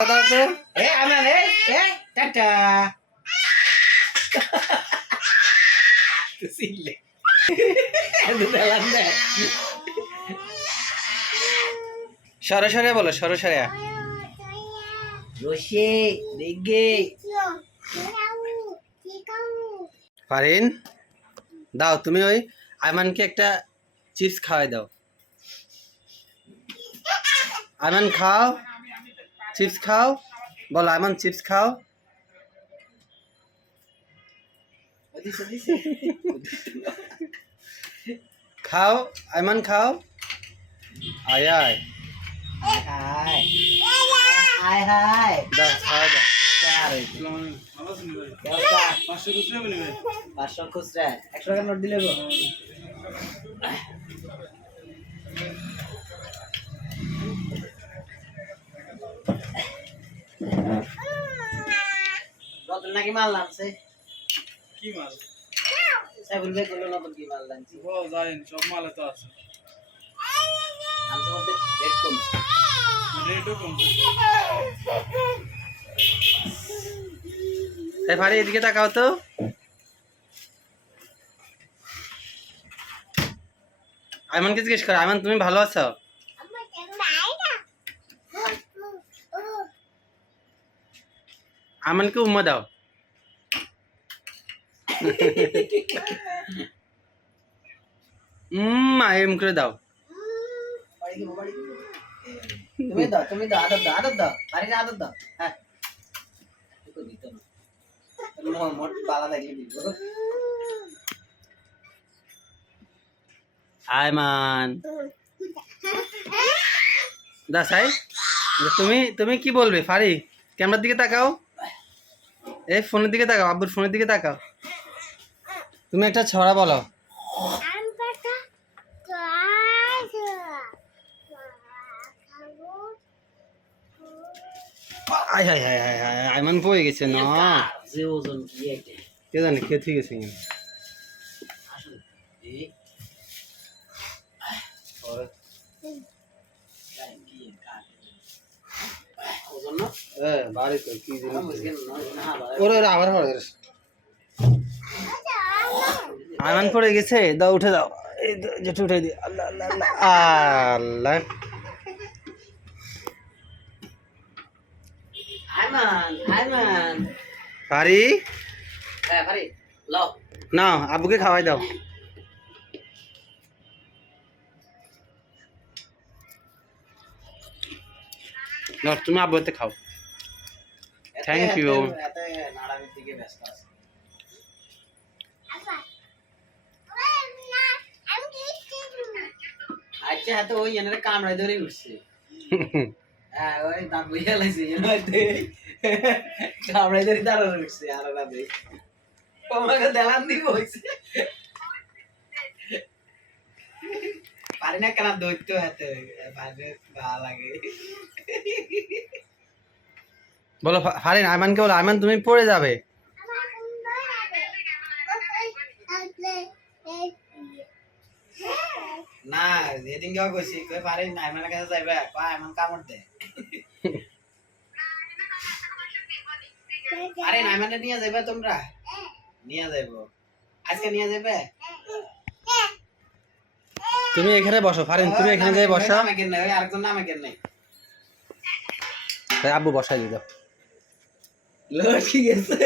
দাও তো? এ আমরা এ এ টাটা। সিলে। এত দেলাম দে সরে সরে বলো সরে সরে রশে দেখে ফারিন দাও তুমি ওই আয়মানকে একটা চিপস খাওয়াই দাও। আয়মান খাও। চিপস খাও। বলো আয়মান চিপস খাও। খাও আয়মান খাও। আয় আয়। পাঁচশো খুচরা একশো টাকা নোট দিলে গো নতুন নাকি মাল নামছে কি মাল? সাইবুল ভাই বলল নতুন কি মাল নামছে ও জানেন সব মালে তো আছে। নামছে রেট কমছে। রেটও কমছে। এই এদিকে তাকাও তো। আয়মানকে জিজ্ঞেস করো আয়মান তুমি ভালো আছো? আয়মানকে উম্মা দাও। এম করে দাও। তুমি দাও তুমি দাও আদর দাও আদর দাও আদর দাও। হ্যাঁ। এটুকু দিত না। মোট- মোট বালা দেখলে দিব আয়মান দা তুমি তুমি কি বলবে? ফারি ক্যামেরার দিকে তাকাও। এই ফোনের দিকে তাকাও আব্বুর ফোনের দিকে তাকাও। তুমি একটা ছড়া বলো। আয় হায় হায় হায় হায় পড়ে গেছে না। যে ওজন কি জানে কে ঠিক আছে ওরে আবার গেছে পড়ে গেছে? দাও উঠে দাও। এই যেটা উঠে দি। আল্লাহ আল্লাহ আল্লাহ। আল্লাহ। আয়মান আয়মান। পারি হ্যাঁ পারি লও। না আব্বুকে খাওয়াই দাও। না তুমি খাও. এতে নাড়ামির দিকে ব্যস্ত আছে। হাতে ওই এনারে কামড়াই ধরে উঠছে। হ্যাঁ ওই দাঁত লাগছে ধরে দাঁড়ানো উঠছে আর না দেলান দিব পারি না কেন দৈত্য হাতে লাগে। বলো ফারিন আয়মানকে বলো? আয়মান তুমি পড়ে যাবে। না যেদিন কেউ কইছি কই পারি না আমার কাছে যাইবে কয় এমন কামড় দে। আরে না মানে নিয়ে যাবে তোমরা? নিয়ে যাইব। আজকে নিয়ে যাবে তুমি এখানে বসো ফারিন তুমি এখানে যাই বসো। আমাকে নেই? ওই আরেকজন নামে কেন নেই? এই আব্বু বসাই দিও লড়কি গেছে?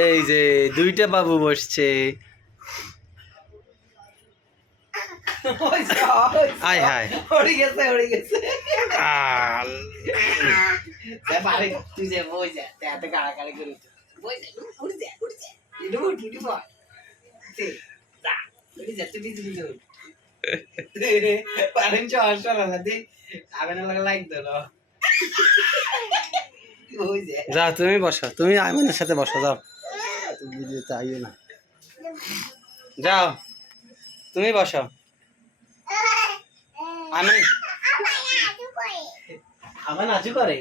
এই যে দুইটা বাবু বসছে। আয় হায় গেছে গেছে। তুই যে বই যা তে হাতে কাড়া কাড়ি করে উঠে। বই যা উড়ে যা। উড়ে যা এটা উঠ উঠি বল তে, যা উড়ে যা তুই তুই তুই পারেন চ আসল না দে। আবে লাগা লাইক দাও ওই তুমি বসো তুমি আয়মানের সাথে বসো যাও। তুমি চাইও না। যাও তুমি বসো। আমি আমার নাচু করে।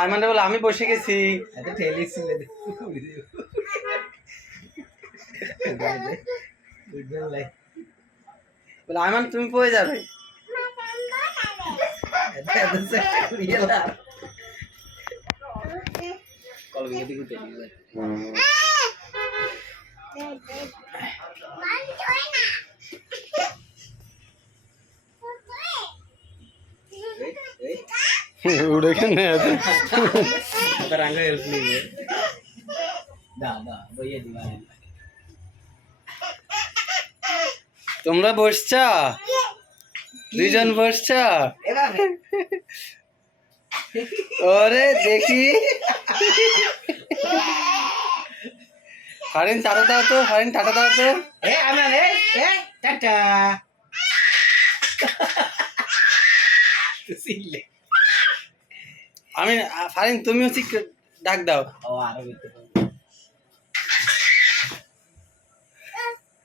আয়মানটা বলে আমি বসে গেছি। বলে আয়মান তুমি পড়ে যাবে। এত চেষ্টা করি এলাম কলবে দিকে উঠে নিয়ে উড়ে কেন Barangga help nih. Dah, dah, boya di mana? তোমরা বসছা দুজন বসছা Eh, bang. ওরে দেখি হরেন টাটা দাও তো হরেন টাটা দাও তো। এ আমরা রে এ টাটা। সিলে। আমি ফারিন তুমি হচ্ছে ডাক দাও। ও আরও বলতে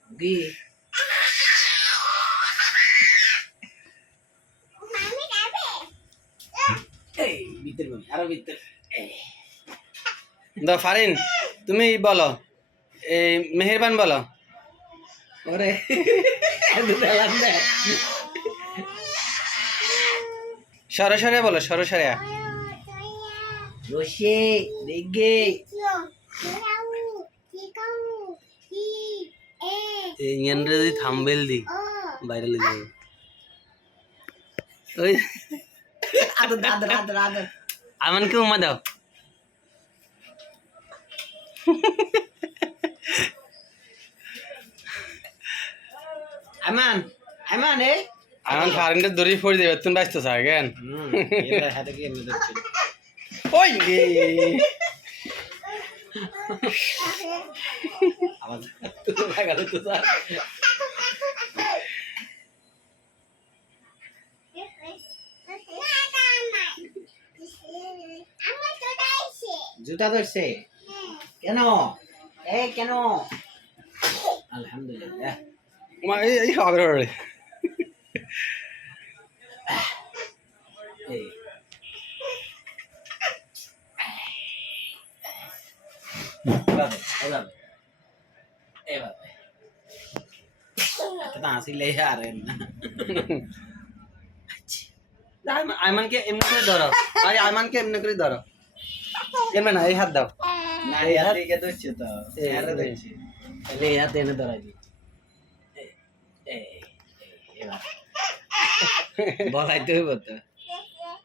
গি আরও ভিতর। দা ফারিন তুমি বলো। এই মেহেরবান বলো। dalam সরাসরি বলো সরাসরি। Roshi, Dege. এই যদি থাম্বেল দি ওই. আমানকে উমা দাও। Aman, aman eh. আমার ফারিনটা দড়ি ফড়ি দেবে তুমি ব্যস্ত থাক কেন? Hmm, kita ada ওই জুতা ধরছে? কেন? এ কেন? আলহামদুলিল্লাহ। এই আইমান- আইমানকে এমনি করে ধরো আরে আইমানকে এমনি করে ধরো এমনি না এই হাত দাও না এই হাতে কে ধরছে তো এই, হাতে এনে ধরা দি এবার। বলাইতে হইব তো।